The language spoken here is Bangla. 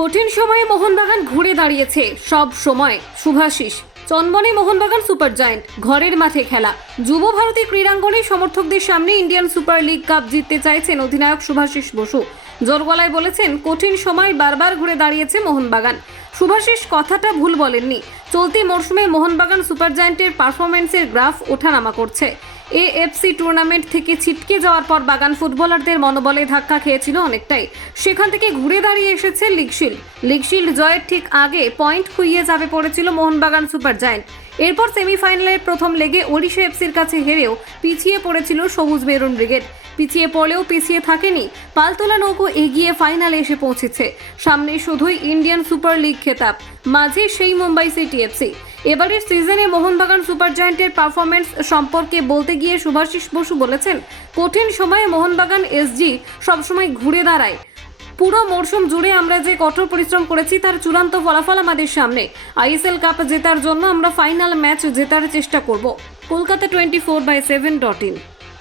কঠিন সময়ে মোহনবাগান ঘুরে দাঁড়িয়েছে সব সময়। শুভাশিস চন্দনে মোহনবাগান সুপার জায়ান্ট ঘরের মাঠে খেলা। যুব ভারতী ক্রীড়াঙ্গনে সমর্থকদের সামনে ইন্ডিয়ান সুপার লিগ কাপ জিততে চাইছেন অধিনায়ক শুভাশিস বসু। জোর গলায় বলেছেন, কঠিন সময় বারবার ঘুরে দাঁড়িয়েছে মোহনবাগান। শুভাশিস কথাটা ভুল বলেননি। চলতি মরশুমে মোহনবাগান সুপার জায়ান্টের পারফরমেন্সের গ্রাফ ওঠানামা করছে। এএফসি টুর্নামেন্ট থেকে ছিটকে যাওয়ার পর বাগান ফুটবলারদের মনোবলে ধাক্কা খেয়েছিল অনেকটাই। সেখান থেকে ঘুরে দাঁড়িয়ে এসেছে লিগ শিল্ড জয়ের ঠিক আগে পয়েন্ট খুইয়ে যাবে পড়েছিল মোহনবাগান সুপার জায়ান্ট। এরপর সেমিফাইনালের প্রথম লেগে ওড়িশা এফসির কাছে হেরেও পিছিয়ে পড়েছিল সবুজ মেরুন ব্রিগেড। পিছিয়ে পড়লেও পিছিয়ে থাকেনি, পালতোলা নৌকো এগিয়ে ফাইনালে এসে পৌঁছেছে। সামনে শুধুই ইন্ডিয়ান সুপার লিগ খেতাব, মাঝে সেই মুম্বাই সিটি এফসি। এবারের সিজনে মোহনবাগান সুপার জায়ান্টের পারফরমেন্স সম্পর্কে বলতে গিয়ে শুভাশিস বসু বলেছেন, কঠিন সময়ে মোহনবাগান এসজি সবসময় ঘুরে দাঁড়ায়। পুরো মরশুম জুড়ে আমরা যে কঠোর পরিশ্রম করেছি তার চূড়ান্ত ফলাফল আমাদের সামনে। আইএসএল কাপ জেতার জন্য আমরা ফাইনাল ম্যাচ জেতার চেষ্টা করব। কলকাতা 24/7.in।